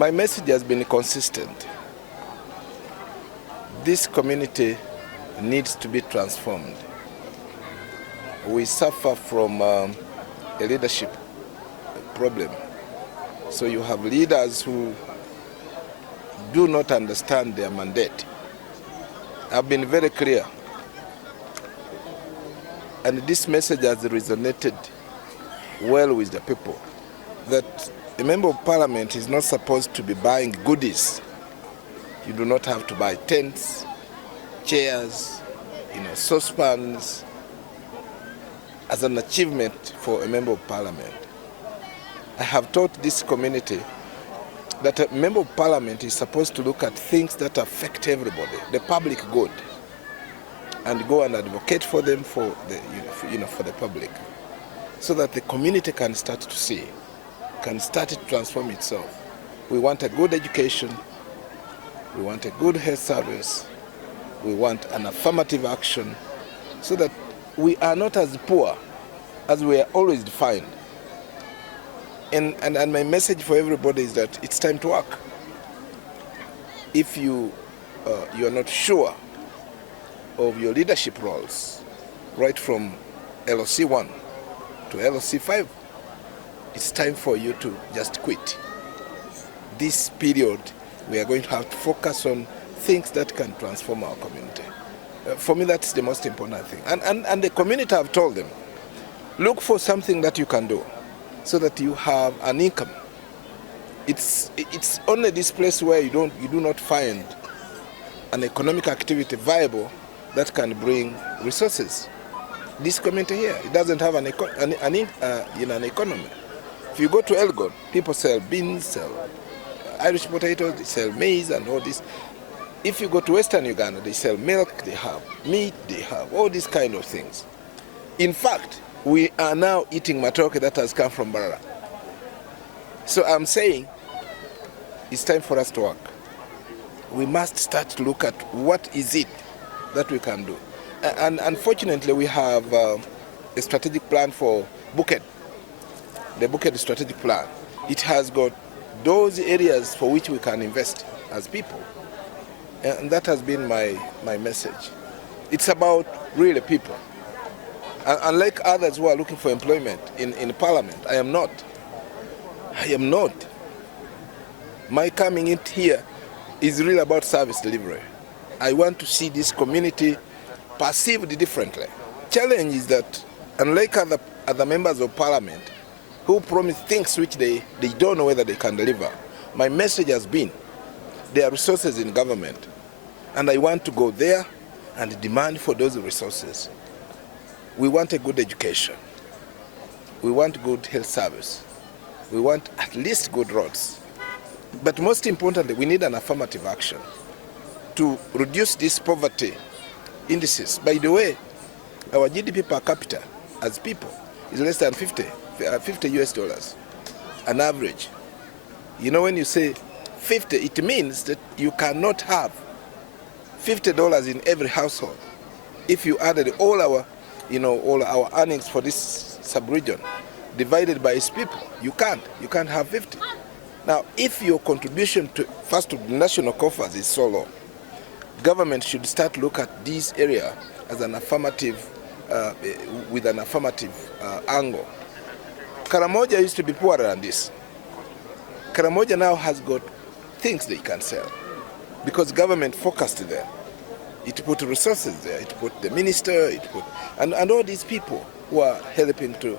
My message has been consistent. This community needs to be transformed. We suffer from a leadership problem. So you have leaders who do not understand their mandate. I've been very clear. And this message has resonated well with the people, that a member of parliament is not supposed to be buying goodies. You do not have to buy tents, chairs, saucepans as an achievement for a member of parliament. I have taught this community that a member of parliament is supposed to look at things that affect everybody, the public good, and go and advocate for them for the public, so that the community can start to see, can start to transform itself. We want a good education, we want a good health service, we want an affirmative action, so that we are not as poor as we are always defined. And my message for everybody is that it's time to work. If you are not sure of your leadership roles, right from LOC 1 to LOC 5, it's time for you to just quit. This period, we are going to have to focus on things that can transform our community. For me, that's the most important thing. And the community, I've told them, look for something that you can do so that you have an income. It's only this place where you do not find an economic activity viable that can bring resources. This community here, it doesn't have an economy. If you go to Elgon, people sell beans, sell Irish potatoes, they sell maize and all this. If you go to Western Uganda, they sell milk, they have meat, they have all these kind of things. In fact, we are now eating matoke that has come from Barara. So I'm saying it's time for us to work. We must start to look at what is it that we can do. And unfortunately, we have a strategic plan for Bukit, the Bukit strategic plan. It has got those areas for which we can invest as people. And that has been my message. It's about really people. Unlike others who are looking for employment in parliament, I am not. I am not. My coming in here is really about service delivery. I want to see this community perceived differently. Challenge is that, unlike other members of parliament who promise things which they don't know whether they can deliver, my message has been there are resources in government, and I want to go there and demand for those resources. We want a good education. We want good health service. We want at least good roads. But most importantly, we need an affirmative action to reduce these poverty indices. By the way, our GDP per capita as people is less than 50 US dollars, an average. When you say 50, it means that you cannot have $50 in every household. If you added all our earnings for this sub-region divided by its people, you can't have 50. Now, if your contribution to the national coffers is so low, government should start to look at this area as an affirmative, with an affirmative angle. Karamoja used to be poorer than this. Karamoja now has got things they can sell because government focused there. It put resources there. It put the minister. And all these people who are helping to,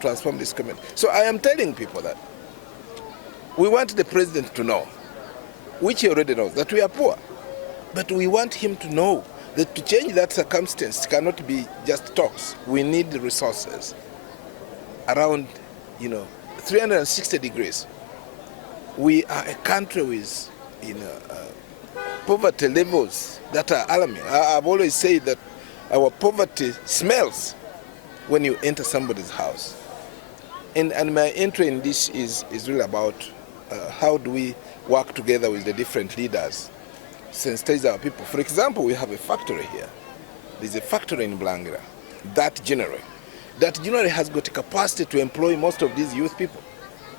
transform this community. So I am telling people that we want the president to know, which he already knows, that we are poor. But we want him to know that to change that circumstance cannot be just talks. We need the resources around, 360 degrees. We are a country with, poverty levels that are alarming. I've always said that our poverty smells when you enter somebody's house. And my entry in this is really about how do we work together with the different leaders, sensitize our people. For example, we have a factory here. There's a factory in Blangira, that generally has got a capacity to employ most of these youth people,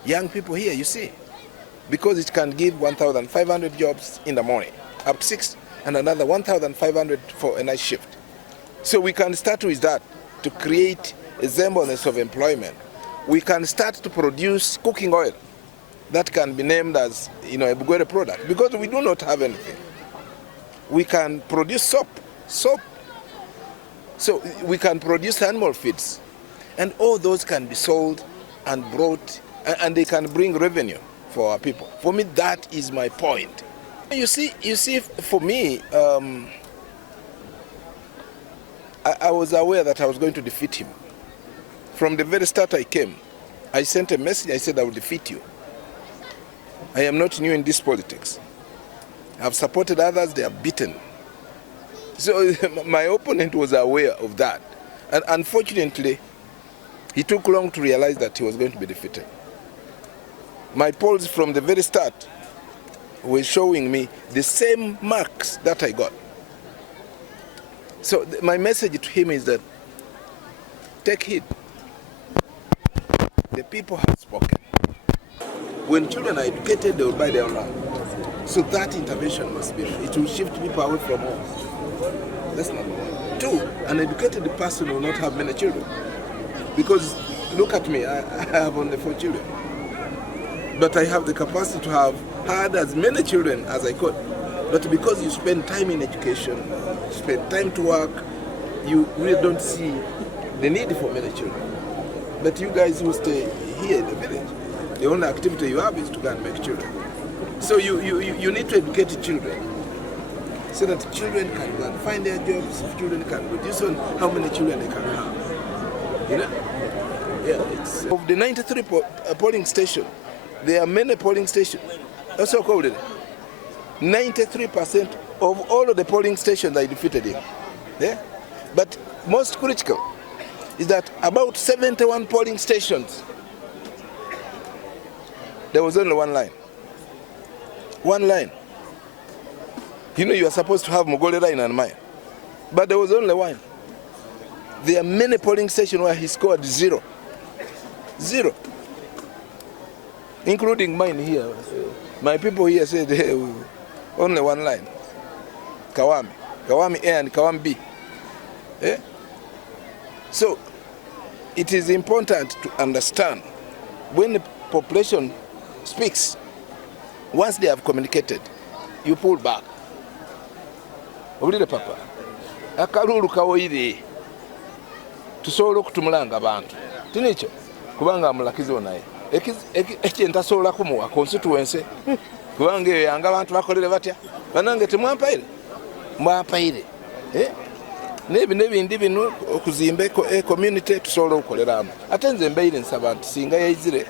young people here, you see. because it can give 1,500 jobs in the morning, up to 6, and another 1,500 for a night shift. So we can start with that to create a semblance of employment. We can start to produce cooking oil that can be named as, a Bugwere product, because we do not have anything. We can produce soap. So we can produce animal feeds, and all those can be sold and brought, and they can bring revenue for our people. For me, that is my point. You see, for me, I was aware that I was going to defeat him. From the very start I came, I sent a message, I said I will defeat you. I am not new in this politics. I've supported others, they are beaten. So my opponent was aware of that. And unfortunately, he took long to realize that he was going to be defeated. My polls from the very start were showing me the same marks that I got. So my message to him is that, take heed. The people have spoken. When children are educated, they will buy their own land. So that intervention must be there. It will shift people away from home. That's number one. Two, an educated person will not have many children. Because look at me, I have only 4 children. But I have the capacity to have had as many children as I could. But because you spend time in education, spend time to work, you really don't see the need for many children. But you guys who stay here in the village, the only activity you have is to go and make children. So you need to educate the children so that children can go and find their jobs, children can reduce on how many children they can have. You know? Yeah, it's of the 93 polling stations, there are many polling stations. Also called it 93% of all of the polling stations I defeated him. Yeah? But most critical is that about 71 polling stations, there was only one line. One line. You are supposed to have Mogole line and mine. But there was only one. There are many polling stations where he scored 0. 0. Including mine here. My people here said only one line. KAWAMI. KAWAMI A and KAWAMI B. Eh? So it is important to understand when the population speaks, once they have communicated, you pull back. Obulire papa, akalulu kawoyire tusobola okutumulanga abantu. Tinicho kubanga amulakizo naye. Ekyentasobola kumuwa constituency kubanga eyo yanga abantu bakolere batya. Banange temwampaire. Mwampaire. Nebindi bino okuzimba community tusobola okukoleramu. Ate nze mbeire nsaba nti singa yayizire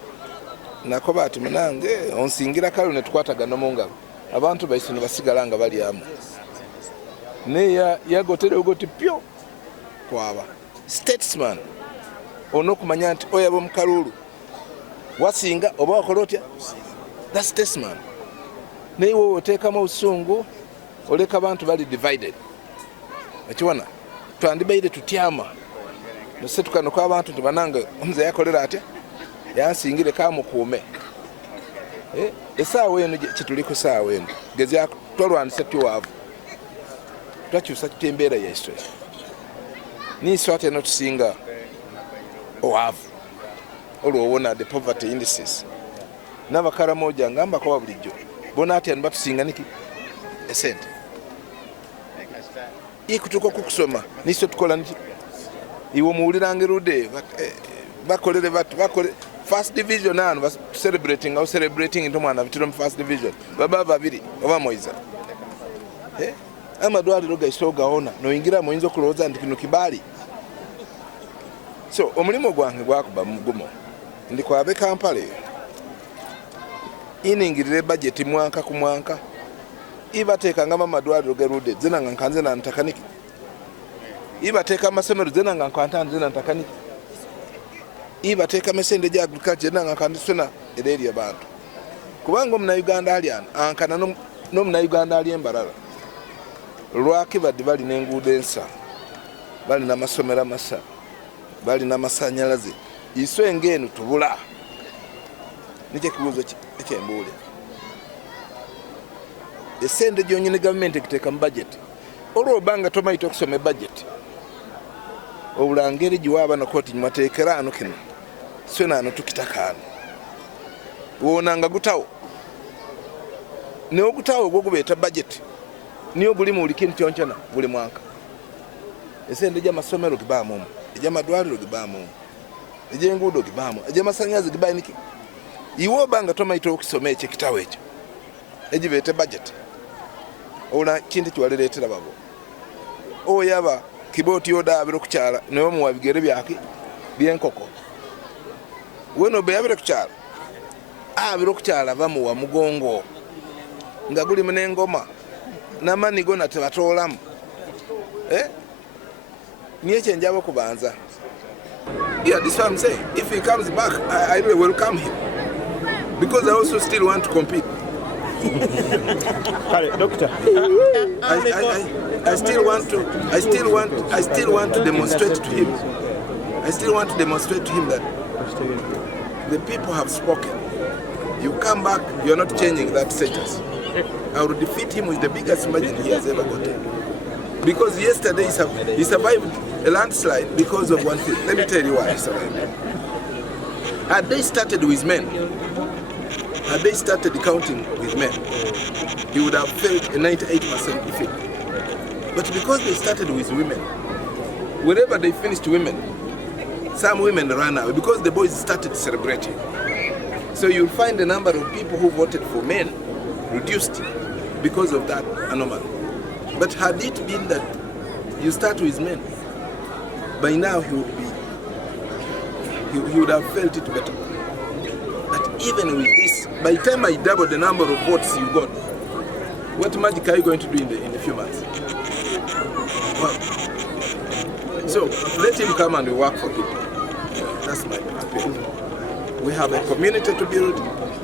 nakoba ati munange onsingira kalo ne tukwatagana mu ngalo. Abantu baisi ne basigala nga bali amu. Ne yagotere ogoti pyo kwaba. Statesman onokumanya nti oyabo mukalulu wasinga oba wakola otya. That's statesman. Ne iwe oteekamu obusungu oleka abantu bali divided. Ekiwana twandibaire tutyama nesetukano kw'abantu nti banange omuze yakolera atya yansingire kamukuume. Esaawa eno kituliko saawa eno gezya twalwanisa tuwaavu twakyusa kitya embeera yaiswe niiso ate eno tusinga owaavu olwowona the poverty indices n'abakaramoja ngamba koba bulijjo bona atya nibatusinga niki esente ikutuko kukusoma niso tukola nti iwo muwuliranga erude bakolere bakole first division anu celebrating into mwana bitiro mu first division baba babiri oba moiza amadwaliro gaiso gaona noyingira muyinza okulowooza nti kino kibali. So omulimo gwange gwakuba mugumo ndikwabe Kampala iningirire budget mwaka ku mwaka ibateeka ngama amadwaliro gerude zenanga nkanze na ntakaniki ibateeka amasomero zenanga nkwantanze na ntakaniki ibateeka mesende gya agriculture zenanga nkandisona eri abantu kubanga omunauganda ali ankana n'omunauganda ali embalala lwaki badde bali n'enguudo ensa bali n'amasomero amasa bali n'amasanyalaze iswe ng'eno tubula nikyo ekibuuzo ekyembuule esente gyonyine gavumenti ekiteeka mu budget olwobanga tomaite okusoma budget obulangeri giwaaba nokoti nyumateekera ano kino swena ano tukitakaano wonanga gutawo neogutawo ogwo gubeeta budget niyo gulimu buli kintu kyonkona buli mwaka esente gy'amasomero gibaamu egy'amadwaliro gibaamu egy'enguudo gibaamu egy'amasannyalaze gibaaniki iwe obanga tomaite okusoma ekyo ekitawo ekyo egibeete budget ola kintu kiwalereetera babo oyaba kibooti yodaabire okukyala naye omuwa bigere byaki byenkoko weno beyabire kukyala abire okukyala bamuwa mugongo nga gulimu n'engoma n'amani gona tebatoolamu niyo kyenjaba okubanza. Yeah, this is what I'm saying. If he comes back, I really welcome him because I also still want to compete. Doctor, I still want to demonstrate to him. I still want to demonstrate to him that the people have spoken. You come back, you're not changing that status. I will defeat him with the biggest margin he has ever gotten. Because yesterday he survived a landslide because of one thing. Let me tell you why he survived. Had they started with men, had they started counting with men, he would have felt a 98% defeat. But because they started with women, wherever they finished women, some women ran away because the boys started celebrating. So you'll find the number of people who voted for men reduced because of that anomaly. But had it been that you start with men, by now he would have felt it better. But even with this, by the time I double the number of votes you got, what magic are you going to do in the few months? Well, so let him come and work for people. That's my experience. We have a community to build,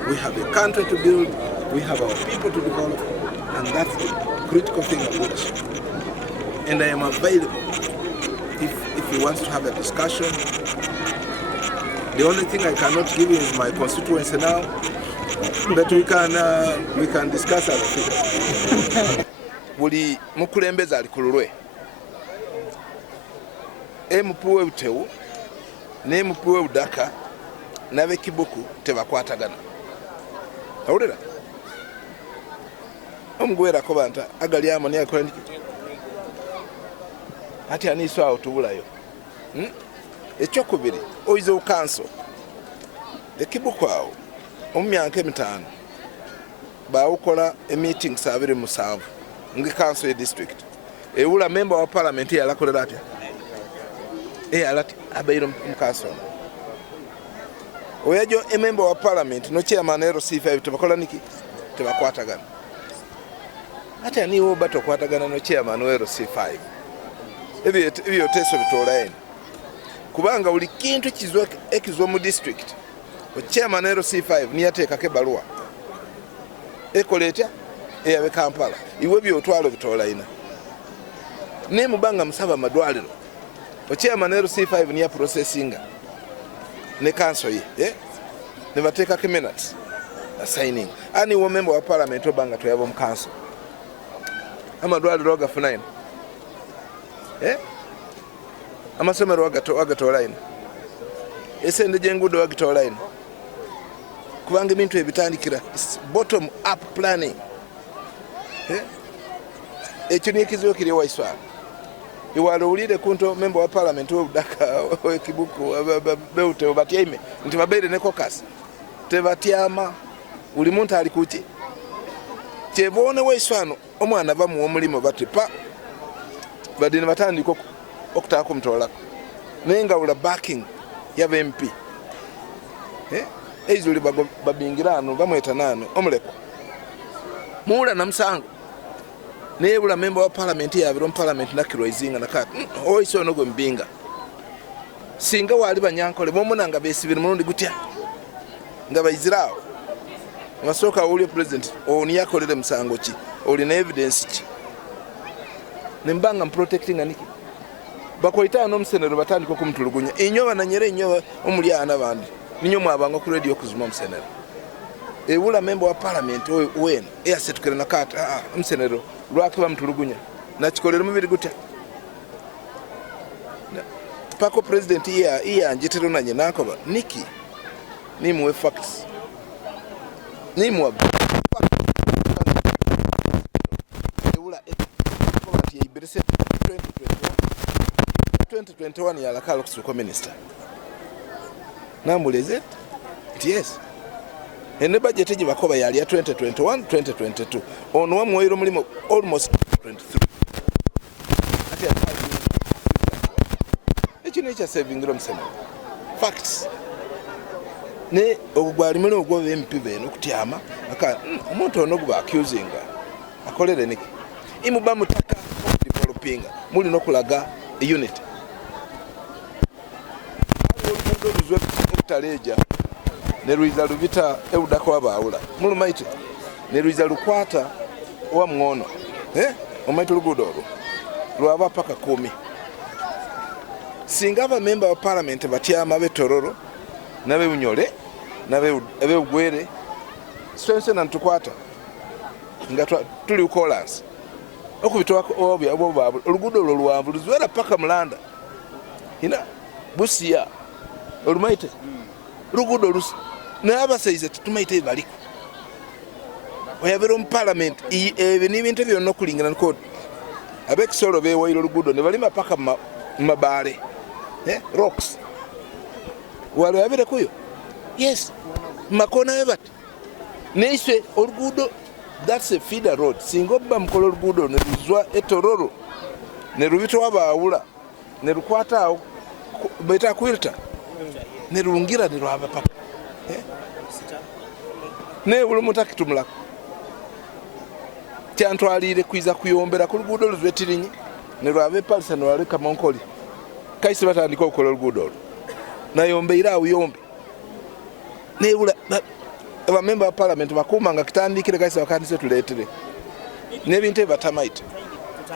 we have a country to build, we have our people to develop, and that's the critical thing of leadership. And I am available if he wants to have a discussion. The only thing I cannot give him is my constituency now, but we can discuss other things. Buli mukulembeza ali kululwe. MP w'Butewu ne MP w'Budaka n'abe Kibuku tebakwatagana. Awulira? Omugwerako banta agali amani akola ndiki. Ati aniswa otubulayo. Ekyokubiri oyize council. Ekibuku awo omumyanka emitano bawukola meeting sabiri musanvu ngi council e district. Ewula member wa parliament yalakolera atya. Alati abairo mu council. Oyajo a member wa parliament no chairman RC5 tebakola niki tebakwatagana. Ati aniwo bato kwatagana no chairman wa RC5. Ebyo teso bitolaeni. Kubanga uli kintu ekizwa mu district. O chairman RC5 ni yateekako ebbaluwa. Ekoletya eyabe Kampala. Iwe byotwalo bitolaina. Ne mubanga musaba madwaliro. O chairman RC5 ni ya processinga. Ne council ye. Ne bateekako minutes. Signing. Ani wo member wa parliament obanga toyabo mu council. Amadwaliro agafuna ino. Amasomero wagatola ino. Esende gy'enguudo wagitola ino. Kubanga ebintu ebitandikira bottom up planning. Ekyo nikizibu kiri wa Iswala. Iwalo ulide kunto member wa parliament w'Obudaka w'Ekibuku Beutewu batyaime nti babeere ne caucus. Tebatyama uli muntu ali kuki. Kyeboone wa Iswano omwana bamuwa omulimo batipa badini batandika okutaka kumutolako. Nenga ula backing yaba MP. Eizuli babingirano bamweta nano omuleko. Muula na musango. Nebula member wa parliament yabiro mu parliament nakirwa izinga nakati. Oiso no gombinga. Singa wali banyankole bomunanga besibira murundi gutya. Nga bayizirawo. Masoka uli president oni yakolere musango ki. Oli na evidence ki. Nembanga protecting aniki. Bakoita no msenero batandika kumutulugunya. Inyoba na nyere inyoba omulyana bandi. Ninyo mwabanga ku radio kuzuma msenero. ewula member wa parliament wenu eyasetukire nakata omusenero lwaki bamutulugunya nakikolera mubiri gutya pako president iyanjitiro nanye nakoba niki nimuwe facts nimuwa ewula nti yeibirese 2021 yalakala okusuka minister namuleze nti yes ene budget eji bakoba yali ya 2021 2022 ono wamwoyero mulimo almost 23 ati ekino ekya saving room sena facts ne ogwali mule ogwo MP beno kutyama aka omuntu ono guba accusing akolere niki imuba mutaka developing muli nokulaga unit okutaleja ne Luiza Lubita eudako abaawula mulumaite ne Luiza Lukwata wa mngono omaite lugudo olwo lwaba paka 10 singa aba member wa parliament batyama betororo nabe unyole nabe ugwere swense na ntukwata nga tuli ukolansi okubitwa obya olugudo olwo luwanvu luzwera paka mulanda ina busia olumaite lugudo lusi n'abasaize tumaite baliko oyabero mu parliament ebe n'ebintu byonna okulingana nko abekisolo bewaire olugudo ne balima paka mabale rocks wale yabere kuyo yes makona ebat neiswe olugudo that's a feeder road singo bba mukolo olugudo ne luzwa etororo ne lubitwa abaawula ne lukwata awo beta kwilta ne lungira ne lwaba paka ne bulumutaki tumulako kyantwalire kwiza kuyombera ku lugudo luzwetirinyi ne lwabe palisa ne lwaleka monkoli kaisi batandika okukola olugudo olwo nayombeire awo yombi nebula abamemba ba parliament bakumanga kitandikire kaisi bakandise tuleetere n'ebintu ebatamaite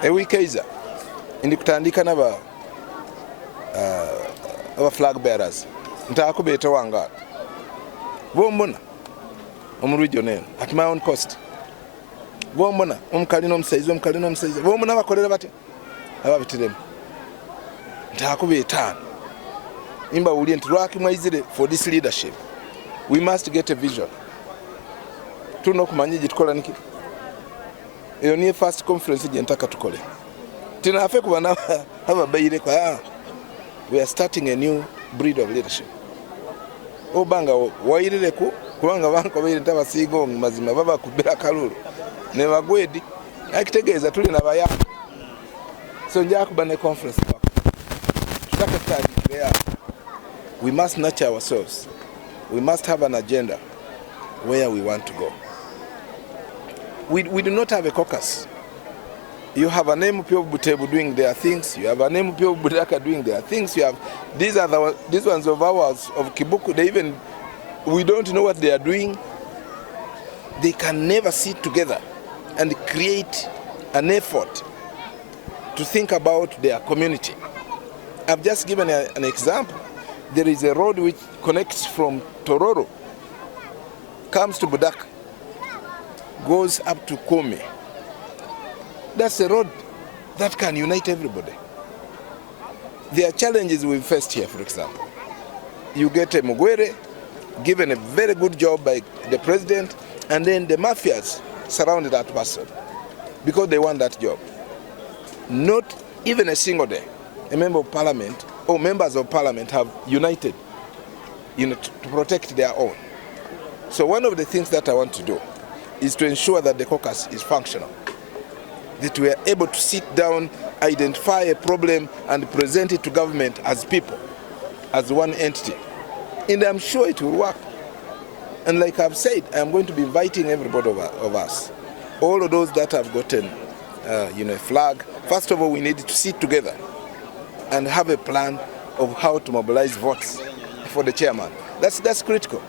ewikeiza ndi kutandika naba flag bearers ntakubeeta wanga bombona omurijoneno at my own cost bombona omukali n'omusaizi bombona bakolera bate ababitiremu ntakubeeta imba uli nti lwaki mwaizire for this leadership we must get a vision tuno kumanya gitukola niki eyo niye first conference jentaka tukole tinafe kubana ababayire kwa we are starting a new breed of leadership obanga wairire kubanga banko bayire tabasigo mazima baba kubira kalulu ne bagwedi akitegeeza tuli nabaya so nja kubana conference tutaka there we must nurture ourselves. We must have an agenda where we want to go. We do not have a caucus. You have an MP of Butebu doing their things. You have an MP of Budaka doing their things. You have these ones of ours of Kibuku. We don't know what they are doing. They can never sit together and create an effort to think about their community. I've just given an example. There is a road which connects from Tororo, comes to Budaka, goes up to Kome. That's a road that can unite everybody. There are challenges we faced here, for example. You get a Mugwere, given a very good job by the president, and then the mafias surround that person because they want that job. Not even a single day. A member of parliament or members of parliament have united to protect their own. So one of the things that I want to do is to ensure that the caucus is functional, that we are able to sit down, identify a problem and present it to government as people, as one entity. And I'm sure it will work. And like I've said, I'm going to be inviting everybody of us, all of those that have gotten a flag. First of all, we need to sit together and have a plan of how to mobilize votes for the chairman. That's critical.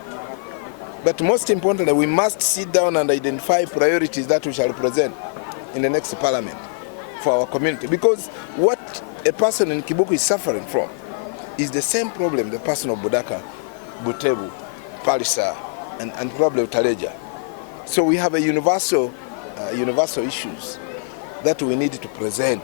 But most importantly, we must sit down and identify priorities that we shall present in the next parliament for our community. Because what a person in Kibuku is suffering from is the same problem the person of Budaka, Butebu, Palisa, and probably Utaleja. So we have a universal issues that we need to present